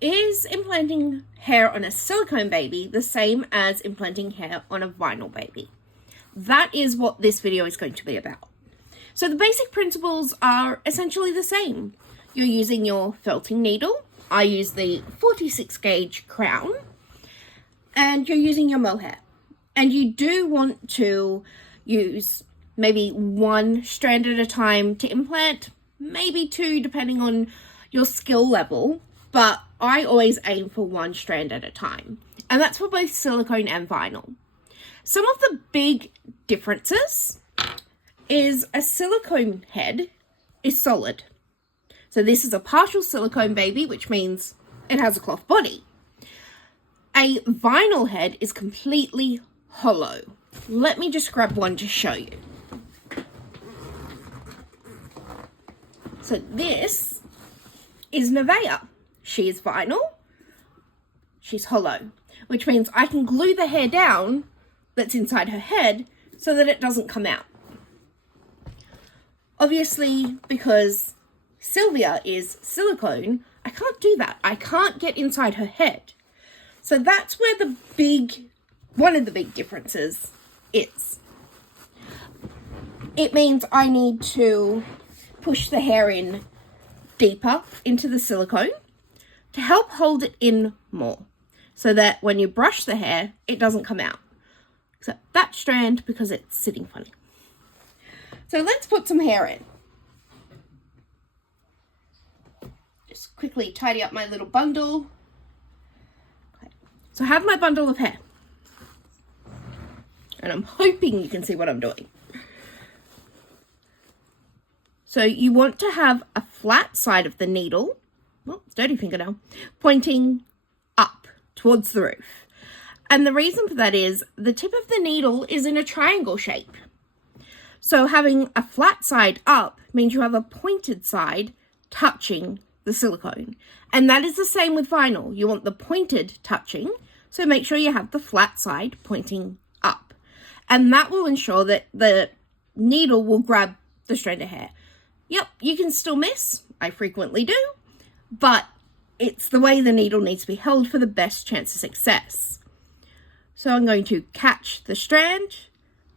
is implanting hair on a silicone baby the same as implanting hair on a vinyl baby? That is what this video is going to be about. So the basic principles are essentially the same. You're using your felting needle. I use the 46 gauge crown. And you're using your mohair. And you do want to use maybe one strand at a time to implant, maybe two depending on your skill level, but I always aim for one strand at a time. And that's for both silicone and vinyl. Some of the big differences is a silicone head is solid. So this is a partial silicone baby, which means it has a cloth body. A vinyl head is completely hollow. Let me just grab one to show you. So this is Nevaeh. She is vinyl. She's hollow, which means I can glue the hair down that's inside her head so that it doesn't come out. Obviously, because Sylvia is silicone, I can't do that. I can't get inside her head. So that's where one of the big differences is. It means I need to push the hair in deeper into the silicone to help hold it in more so that when you brush the hair, it doesn't come out. Except that strand because it's sitting funny. So let's put some hair in. Just quickly tidy up my little bundle. Okay. So I have my bundle of hair. And I'm hoping you can see what I'm doing. So you want to have a flat side of the needle, dirty fingernail, pointing up towards the roof. And the reason for that is the tip of the needle is in a triangle shape. So having a flat side up means you have a pointed side touching the silicone. And that is the same with vinyl. You want the pointed touching, so make sure you have the flat side pointing up. And that will ensure that the needle will grab the strand of hair. Yep, you can still miss. I frequently do. But it's the way the needle needs to be held for the best chance of success. So I'm going to catch the strand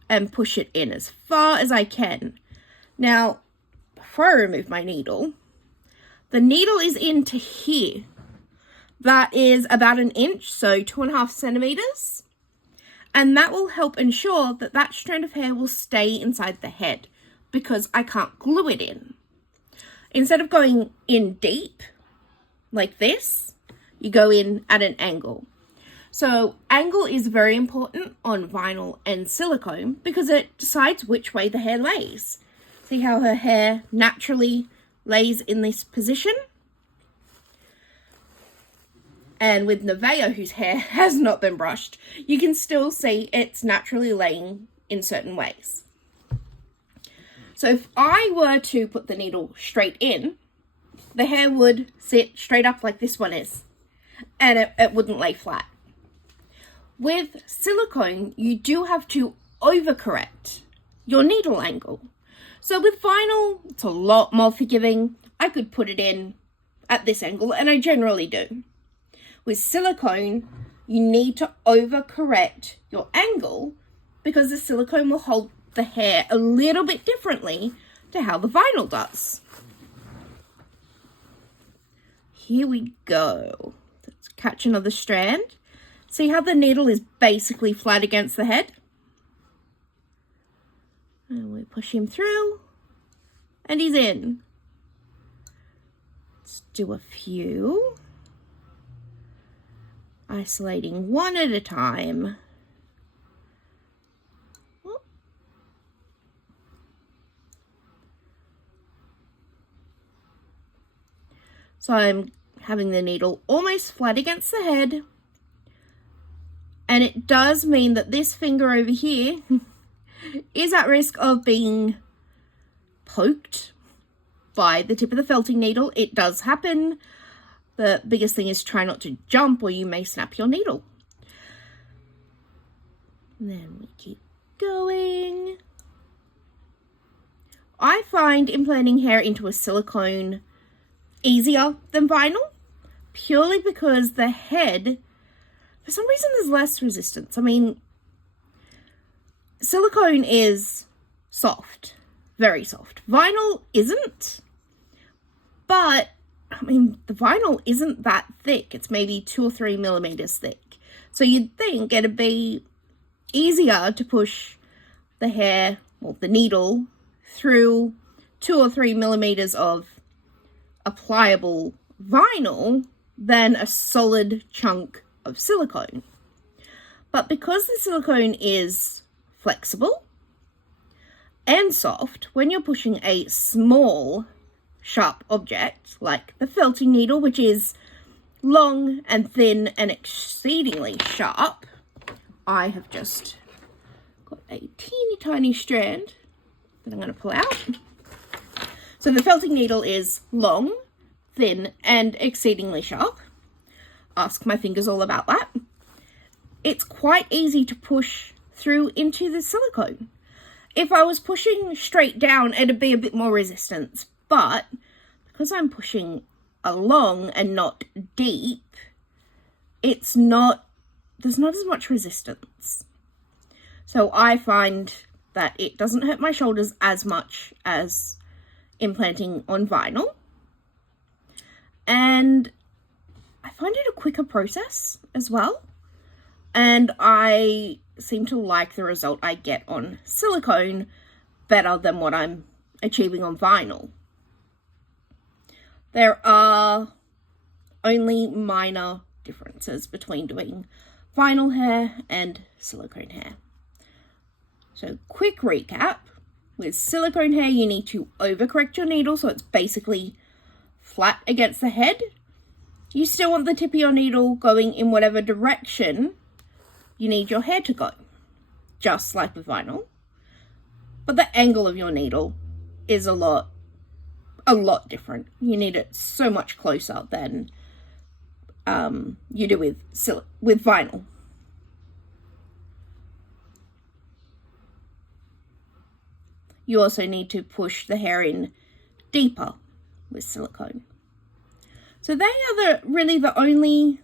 and push it in as far as I can. Now, before I remove my needle, the needle is into here. That is about 1 inch, so 2.5 centimeters. And that will help ensure that that strand of hair will stay inside the head because I can't glue it in. Instead of going in deep, like this, you go in at an angle. So angle is very important on vinyl and silicone because it decides which way the hair lays. See how her hair naturally lays in this position? And with Nevaeh, whose hair has not been brushed, you can still see it's naturally laying in certain ways. So if I were to put the needle straight in, the hair would sit straight up like this one is, and it wouldn't lay flat. With silicone, you do have to overcorrect your needle angle. So with vinyl, it's a lot more forgiving. I could put it in at this angle, and I generally do. With silicone, you need to overcorrect your angle because the silicone will hold the hair a little bit differently to how the vinyl does. Here we go. Let's catch another strand. See how the needle is basically flat against the head? And we push him through, and he's in. Let's do a few. Isolating one at a time. So I'm having the needle almost flat against the head. And it does mean that this finger over here is at risk of being poked by the tip of the felting needle. It does happen. The biggest thing is try not to jump or you may snap your needle. And then we keep going. I find implanting hair into a silicone easier than vinyl purely because the head, for some reason, there's less resistance. I mean, silicone is soft, very soft. Vinyl isn't, but I mean, the vinyl isn't that thick. It's maybe 2 or 3 millimeters thick. So you'd think it'd be easier to push the hair or the needle through 2 or 3 millimeters of a pliable vinyl than a solid chunk of silicone. But because the silicone is flexible and soft, when you're pushing a small sharp object like the felting needle, which is long and thin and exceedingly sharp, I have just got a teeny tiny strand that I'm going to pull out. So the felting needle is long, thin, and exceedingly sharp. Ask my fingers all about that. It's quite easy to push through into the silicone. If I was pushing straight down, it'd be a bit more resistance, but because I'm pushing along and not deep, there's not as much resistance. So I find that it doesn't hurt my shoulders as much as implanting on vinyl, and I find it a quicker process as well, and I seem to like the result I get on silicone better than what I'm achieving on vinyl. There are only minor differences between doing vinyl hair and silicone hair. So quick recap. With silicone hair, you need to overcorrect your needle so it's basically flat against the head. You still want the tip of your needle going in whatever direction you need your hair to go, just like with vinyl. But the angle of your needle is a lot different. You need it so much closer than you do with vinyl. You also need to push the hair in deeper with silicone. So they are really the only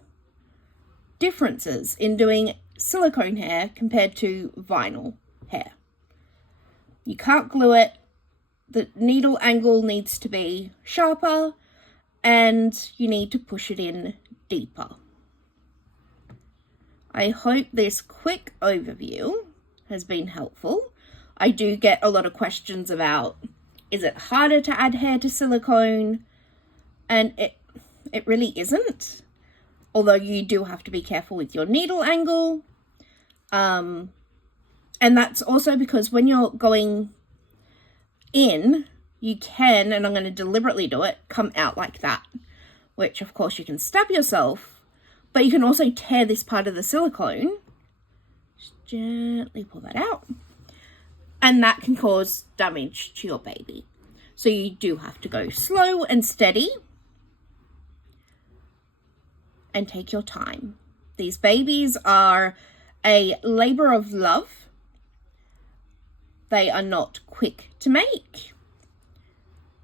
differences in doing silicone hair compared to vinyl hair. You can't glue it, the needle angle needs to be sharper, and you need to push it in deeper. I hope this quick overview has been helpful. I do get a lot of questions about, is it harder to add hair to silicone? And it really isn't, although you do have to be careful with your needle angle. And that's also because when you're going in, you can, and I'm going to deliberately do it, come out like that, which of course you can stab yourself, but you can also tear this part of the silicone. Just gently pull that out. And that can cause damage to your baby. So you do have to go slow and steady and take your time. These babies are a labor of love. They are not quick to make,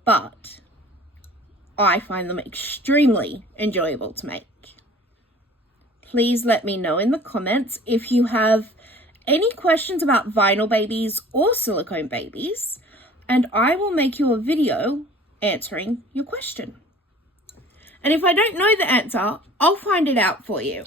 but I find them extremely enjoyable to make. Please let me know in the comments if you have any questions about vinyl babies or silicone babies, and I will make you a video answering your question. And if I don't know the answer, I'll find it out for you.